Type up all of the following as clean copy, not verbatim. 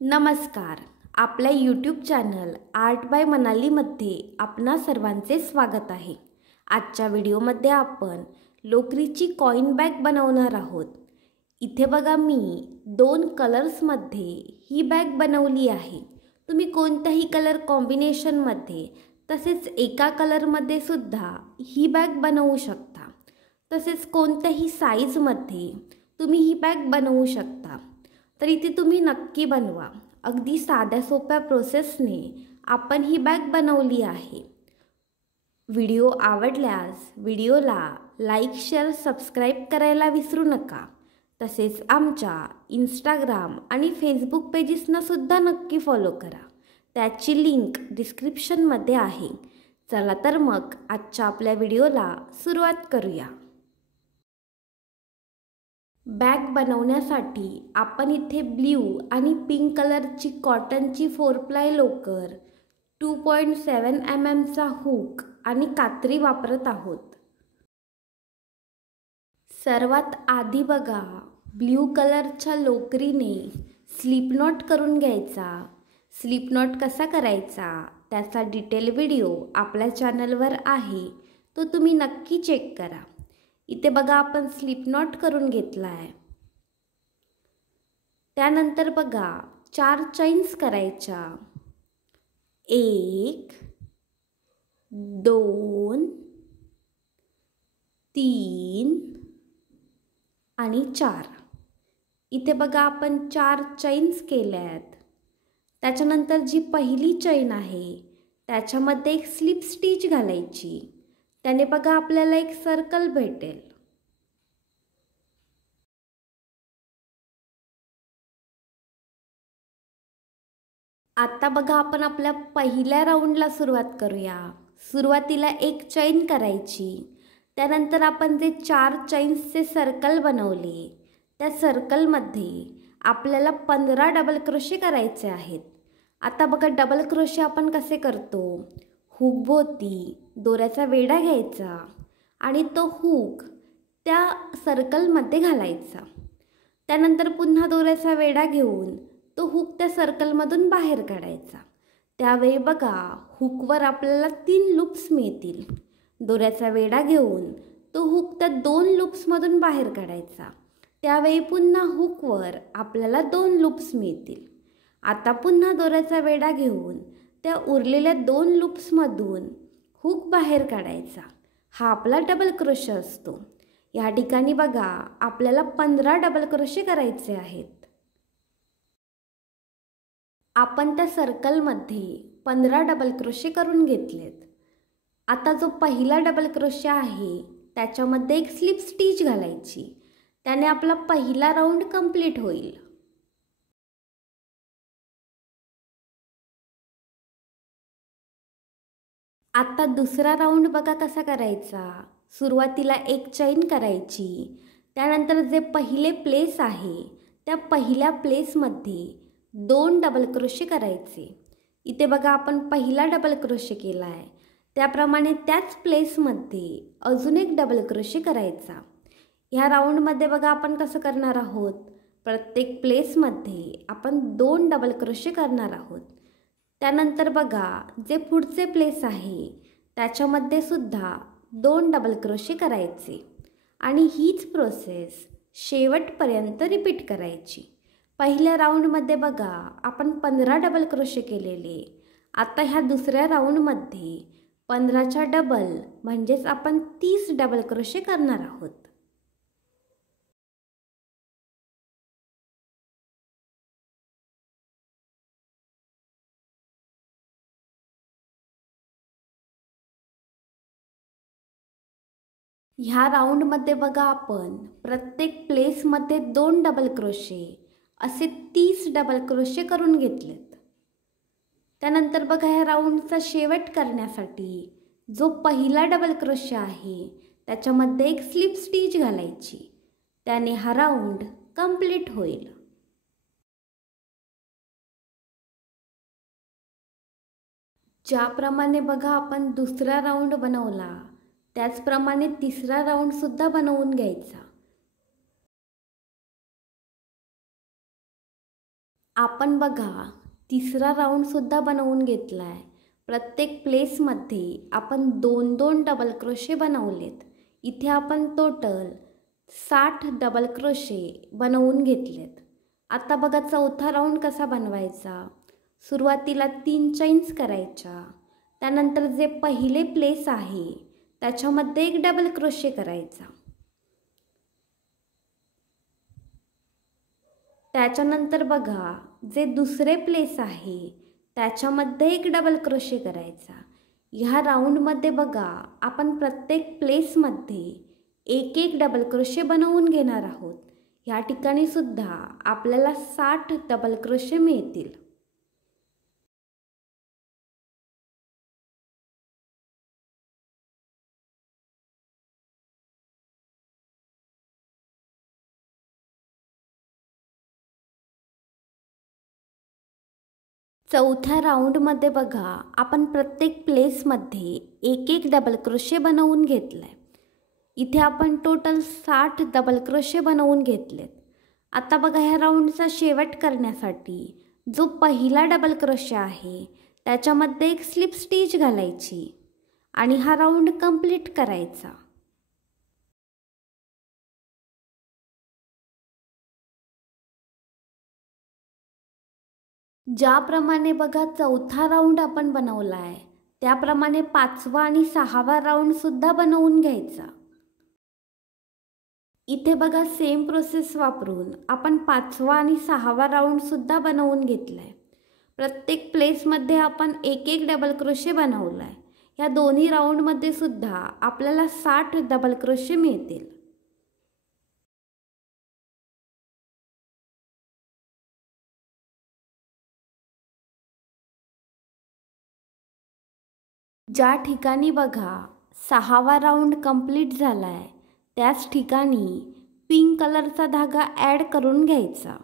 नमस्कार. आपल्या YouTube channel art bye मनालीमध्ये आपणा सर्वांचे स्वागत आहे. आजच्या व्हिडिओमध्ये आपण लोकरीची कॉइन बॅग बनवणार आहोत. इथे बघा मी 2 कलर्समध्ये ही बॅग बनवली आहे. तुम्ही कोणत्याही कलर कॉम्बिनेशनमध्ये तसेच एका कलरमध्ये सुद्धा ही बॅग बनवू शकता. तसेच कोणत्याही साईजमध्ये तुम्ही ही बॅग बनवू शकता. तर इथे तुम्ही नक्की बनवा. अगदी साध्या सोप्या प्रोसेसने आपण ही बॅग बनवली आहे. व्हिडिओ आवडल्यास व्हिडिओला लाईक, शेअर, सबस्क्राईब करायला विसरू नका. तसेच आमच्या इंस्टाग्राम आणि फेसबुक पेजेसना सुद्धा नक्की फॉलो करा. त्याची लिंक डिस्क्रिप्शनमध्ये आहे. चला तर मग आजच्या आपल्या व्हिडिओला सुरुवात करूया. बॅग बनवण्यासाठी आपण इथे ब्ल्यू आणि पिंक कलरची कॉटनची 4प्लाय लोकर, 2.7 mm हुक आणि कात्री वापरत आहोत. सर्वात आधी बघा, ब्ल्यू कलरच्या लोकरीने स्लिप नॉट करून घ्यायचा. स्लिप नॉट कसा करायचा त्याचा डिटेल व्हिडिओ आपल्या चॅनलवर आहे, तो तुम्ही नक्की चेक करा. इथे बघा आपण स्लिप नॉट करून घेतला आहे. त्यानंतर बघा 4 चैन्स करायच्या. 1 2 3 आणि 4. इथे बघा आपण 4 चैन्स केल्यात. त्याच्यानंतर जी पहिली चैन आहे त्याच्यामध्ये एक स्लिप स्टिच घालायची. त्याने बघा आपल्याला एक सर्कल भेटेल. आता बघा आपण आपल्या पहिल्या राऊंडला सुरुवात करूया. सुरुवातीला एक चैन करायची. त्यानंतर आपण जे 4 चैन्सचे सर्कल बनवले त्या सर्कलमध्ये आपल्याला 15 डबल क्रोशे करायचे आहेत. आता बघा डबल क्रोशे आपण कसे करतो. हुक भोवती दोऱ्याचा वेढा घ्यायचा आणि तो हुक त्या सर्कलमध्ये घालायचा. त्यानंतर पुन्हा दोऱ्याचा वेढा घेऊन तो हुक त्या सर्कलमधून बाहेर काढायचा. त्यावेळी बघा हुकवर आपल्याला 3 लूप्स मिळतील. दोऱ्याचा वेढा घेऊन तो हुक त्या 2 लूप्समधून बाहेर काढायचा. त्यावेळी पुन्हा हुकवर आपल्याला 2 लूप्स मिळतील. आता पुन्हा दोऱ्याचा वेढा घेऊन त्या उरलेल्या 2 लूप्समधून हुक बाहेर काढायचा. हा आपला डबल क्रोशे असतो. या ठिकाणी बघा आपल्याला 15 डबल क्रोशे करायचे आहेत. आपण त्या सर्कलमध्ये 15 डबल क्रोशे करून घेतलेत. आता जो पहिला डबल क्रोशे आहे त्याच्यामध्ये एक स्लिप स्टिच घालायची. त्याने आपला पहिला राऊंड कंप्लीट होईल. आता दुसरा राऊंड बघा कसा करायचा. सुरुवातीला एक चैन करायची. त्यानंतर जे पहिले प्लेस आहे त्या पहिल्या प्लेसमध्ये 2 डबल क्रोशे करायचे. इथे बघा आपण पहिला डबल क्रोशे केला आहे. त्याप्रमाणे त्याच प्लेसमध्ये अजून एक डबल क्रोशे करायचा. ह्या राऊंडमध्ये बघा आपण कसं करणार आहोत. प्रत्येक प्लेसमध्ये आपण 2 डबल क्रोशे करणार आहोत. त्यानंतर बघा जे पुढचे प्लेस आहे त्याच्यामध्ये सुद्धा 2 डबल क्रोशे करायचे आणि हीच प्रोसेस शेवटपर्यंत रिपीट करायची. पहिल्या राऊंडमध्ये बघा आपण 15 डबल क्रोशे केलेले. आता ह्या दुसऱ्या राऊंडमध्ये 15च्या डबल म्हणजेच आपण 30 डबल क्रोशे करणार आहोत. ह्या राऊंडमध्ये बघा आपण प्रत्येक प्लेसमध्ये 2 डबल क्रोशे असे 30 डबल क्रोशे करून घेतलेत. त्यानंतर बघा ह्या राऊंडचा शेवट करण्यासाठी जो पहिला डबल क्रोशे आहे त्याच्यामध्ये एक स्लिप स्टिच घालायची. त्याने हा राऊंड कंप्लीट होईल. ज्याप्रमाणे बघा आपण दुसरा राऊंड बनवला त्याचप्रमाणे तिसरा राऊंड सुद्धा बनवून घ्यायचा. आपण बघा तिसरा राऊंडसुद्धा बनवून घेतला आहे. प्रत्येक प्लेसमध्ये आपण 2-2 डबल क्रोशे बनवलेत. इथे आपण टोटल 60 डबल क्रोशे बनवून घेतलेत. आता बघा चौथा राऊंड कसा बनवायचा. सुरुवातीला 3 चैन्स करायच्या. त्यानंतर जे पहिले प्लेस आहे त्याच्यामध्ये एक डबल क्रोशे करायचा. त्याच्यानंतर बघा जे दुसरे प्लेस आहे त्याच्यामध्ये एक डबल क्रोशे करायचा. ह्या राऊंडमध्ये बघा आपण प्रत्येक प्लेसमध्ये एक एक डबल क्रोशे बनवून घेणार आहोत. ह्या ठिकाणी सुद्धा आपल्याला 60 डबल क्रोशे मिळतील. चौथ्या राऊंडमध्ये बघा आपण प्रत्येक प्लेसमध्ये एक एक डबल क्रोशे बनवून घेतलं आहे. इथे आपण टोटल 60 डबल क्रोशे बनवून घेतलेत. आता बघा ह्या राऊंडचा शेवट करण्यासाठी जो पहिला डबल क्रोशे आहे त्याच्यामध्ये एक स्लिप स्टिच घालायची आणि हा राऊंड कंप्लीट करायचा. ज्याप्रमाणे बघा चौथा राऊंड आपण बनवला आहे त्याप्रमाणे 5वा आणि 6वा राऊंडसुद्धा बनवून घ्यायचा. इथे बघा सेम प्रोसेस वापरून आपण 5वा आणि 6वा राऊंडसुद्धा बनवून घेतला आहे. प्रत्येक प्लेसमध्ये आपण एक एक डबल क्रोशे बनवला आहे. ह्या दोन्ही राऊंडमध्ये सुद्धा आपल्याला 60 डबल क्रोशे मिळतील. ज्या ठिकाणी बघा 6वा राऊंड कंप्लीट झाला आहे त्याच ठिकाणी पिंक कलरचा धागा ॲड करून घ्यायचा.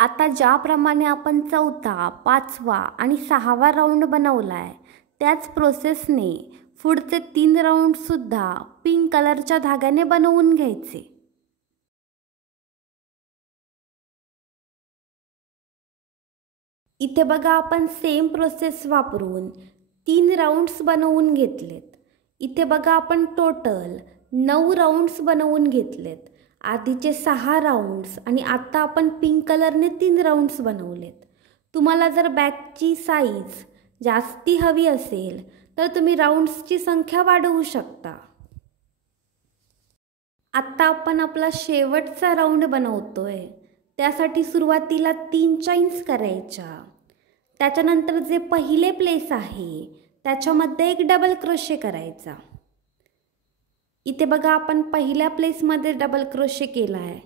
आता ज्याप्रमाणे आपण चौथा, 5वा आणि 6वा राऊंड बनवला आहे त्याच प्रोसेसने पुढचे 3 राऊंडसुद्धा पिंक कलरच्या धाग्याने बनवून घ्यायचे. इथे बघा आपण सेम प्रोसेस वापरून 3 राऊंड्स बनवून घेतलेत. इथे बघा आपण टोटल 9 राऊंड्स बनवून घेतलेत. आधीचे 6 राऊंड्स आणि आता आपण पिंक कलरने 3 राऊंड्स बनवलेत. तुम्हाला जर बॅगची साईज जास्ती हवी असेल तर तुम्ही राऊंड्सची संख्या वाढवू शकता. आता आपण आपला शेवटचा राऊंड बनवतोय. त्यासाठी सुरुवातीला 3 चैन्स करायच्या. त्याच्यानंतर जे पहिले प्लेस आहे त्याच्यामध्ये एक डबल क्रोशे करायचा. इथे बघा आपण पहिल्या प्लेसमध्ये डबल क्रोशे केला आहे.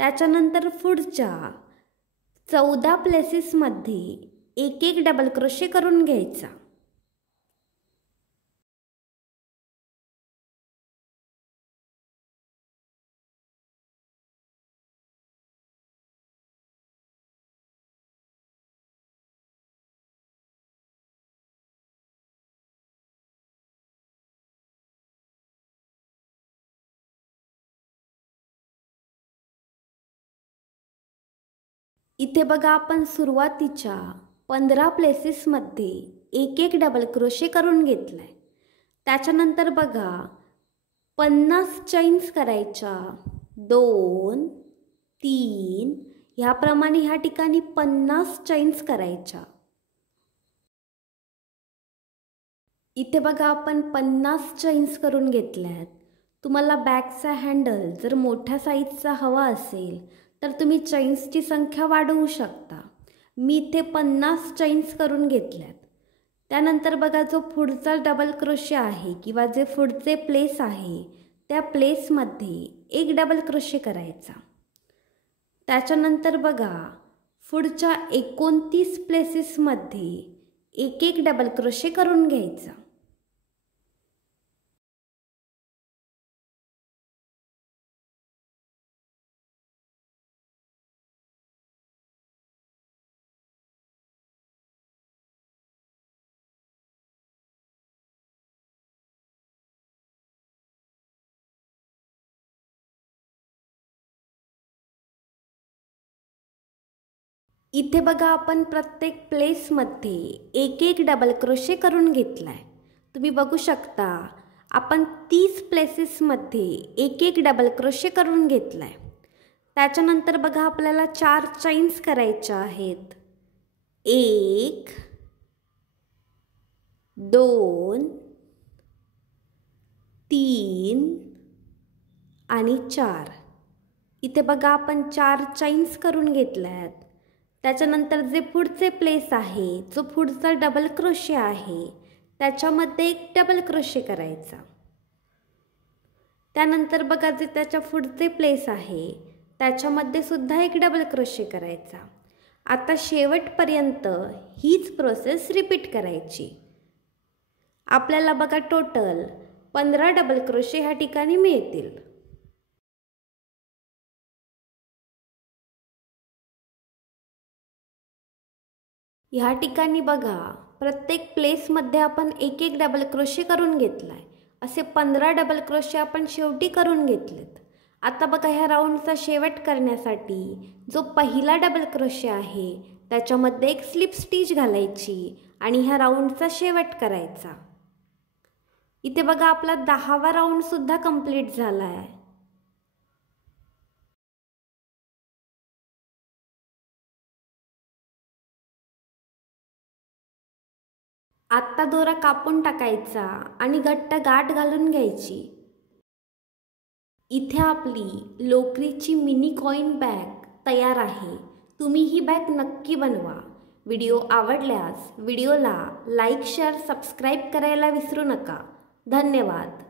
त्याच्यानंतर पुढच्या 14 प्लेसेसमध्ये एक एक डबल क्रोशे करून घ्यायचा. इथे बघा आपण सुरुवातीच्या 15 प्लेसेसमध्ये एक एक डबल क्रोशे करून घेतलाय. त्याच्यानंतर बघा 50 चैन्स करायच्या. 2 3 ह्याप्रमाणे ह्या ठिकाणी 50 चैन्स करायच्या. इथे बघा आपण 50 चैन्स करून घेतल्यात. तुम्हाला बॅगचा हँडल जर मोठ्या साईजचा हवा असेल तर तुम्ही चैन्सची संख्या वाढवू शकता. मी इथे 50 चैन्स करून घेतल्यात. त्यानंतर बघा जो पुढचा डबल क्रोशे आहे किंवा जे पुढचे प्लेस आहे त्या प्लेसमध्ये एक डबल क्रोशे करायचा. त्याच्यानंतर बघा पुढच्या 29 प्लेसेसमध्ये एक एक डबल क्रोशे करून घ्यायचा. इथे बघा आपण प्रत्येक प्लेसमध्ये एक एक डबल क्रोशे करून घेतलाय. तुम्ही बघू शकता आपण 30 प्लेसेसमध्ये एक एक डबल क्रोशे करून घेतलाय. त्याच्यानंतर बघा आपल्याला 4 चैन्स करायच्या आहेत. 1 2 3 आणि 4. इथे बघा आपण 4 चैन्स करून घेतल्यात. त्याच्यानंतर जे पुढचे प्लेस आहे, जो पुढचा डबल क्रोशे आहे, त्याच्यामध्ये एक डबल क्रोशे करायचा. त्यानंतर बघा जे त्याच्या पुढचे प्लेस आहे त्याच्यामध्ये सुद्धा एक डबल क्रोशे करायचा. आता शेवटपर्यंत हीच प्रोसेस रिपीट करायची. आपल्याला बघा टोटल 15 डबल क्रोशे ह्या ठिकाणी मिळतील. ह्या ठिकाणी बघा प्रत्येक प्लेसमध्ये आपण एक एक डबल क्रोशे करून घेतलाय. असे 15 डबल क्रोशे आपण शेवटी करून घेतलेत. आता बघा ह्या राऊंडचा शेवट करण्यासाठी जो पहिला डबल क्रोशे आहे त्याच्यामध्ये एक स्लिप स्टिच घालायची आणि ह्या राऊंडचा शेवट करायचा. इथे बघा आपला 10वा राऊंड सुद्धा कंप्लीट झाला आहे. आत्ता दोरा कापून टाकायचा आणि घट्ट गाठ घालून घ्यायची. इथे आपली लोकरीची मिनी कॉइन बॅग तयार आहे. तुम्ही ही बॅग नक्की बनवा. व्हिडिओ आवडल्यास व्हिडिओला लाईक शेअर सबस्क्राईब करायला विसरू नका. धन्यवाद.